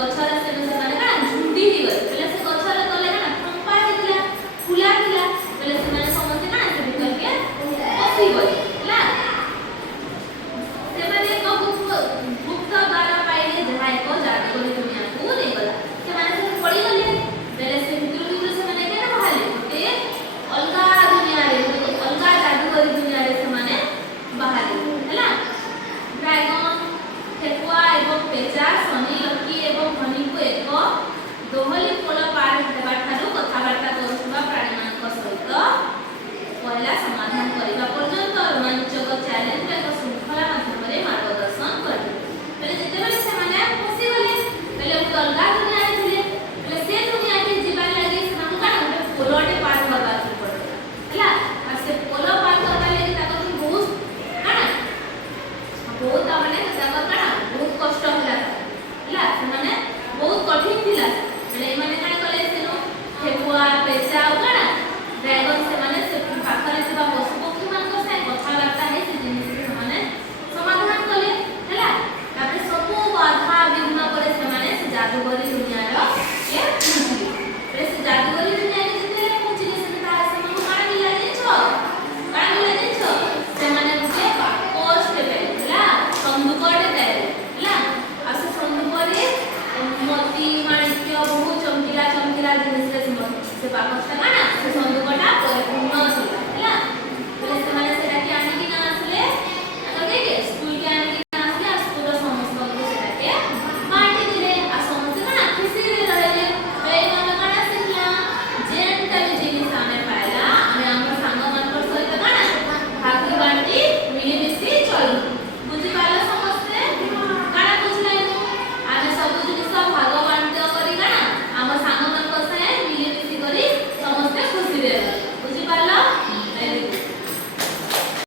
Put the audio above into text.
गछर से माने का झुंडी ही गले पहले से गछर तले का फंपा हेतला फुला थिला पहले से माने समझे ना से भीतर के पसी गले ला से माने को गुप्त द्वारा पाइले जहां को जादूगर दुनिया को नहीं गला से माने से पड़ी गले पहले से भीतर से माने के ना बाहर ते अलगा दुनिया रे अलगा जादूगर दुनिया रे से माने बाहर हैला ड्रैगन ठेकुआ एवं पेचा शनि लकी एवं धनी को एक दोहली पोल पार हेबा ठारू कथाबार्ता करुवा प्राणी मानक सहित पहला समाधान करबा पर्यंत रोमांचक चैलेंज एक श्रृंखला माध्यम रे मार्गदर्शन करबे पहले जते बेले से माने फसी गले पहले अलगा दुनिया रे थिले पहले से दुनिया के जीवन लागि से हम का पोलटे पार करबा पड़े हैला आ से पोल पार करबा लागि ताको बहुत काना बहुत माने ताको काना बहुत कष्ट होला हैला माने बहुत कठिन थिला એટલે મને કાઈ કલે સેનો ठेकुआ पेचा उगाना ड्रैगन से माने से पाखरे थिबा पशु पक्षी मान को से कथाबार्ता है से जिनिस से माने समाधान कले हैला तापर सब बाधा विघ्न करे से माने से जादूगरी दुनिया रो ये पहुंची रे से जादूगरी दुनिया के जिते पहुंची से तार से मन काण मिला देछो से माने गुटे पोस्ट पे हैला संदूकटे दे हैला आ से संदूक रे मोती माणिक्य बहुत चमकीला चमकीला जिनिस से पाकस्ता काना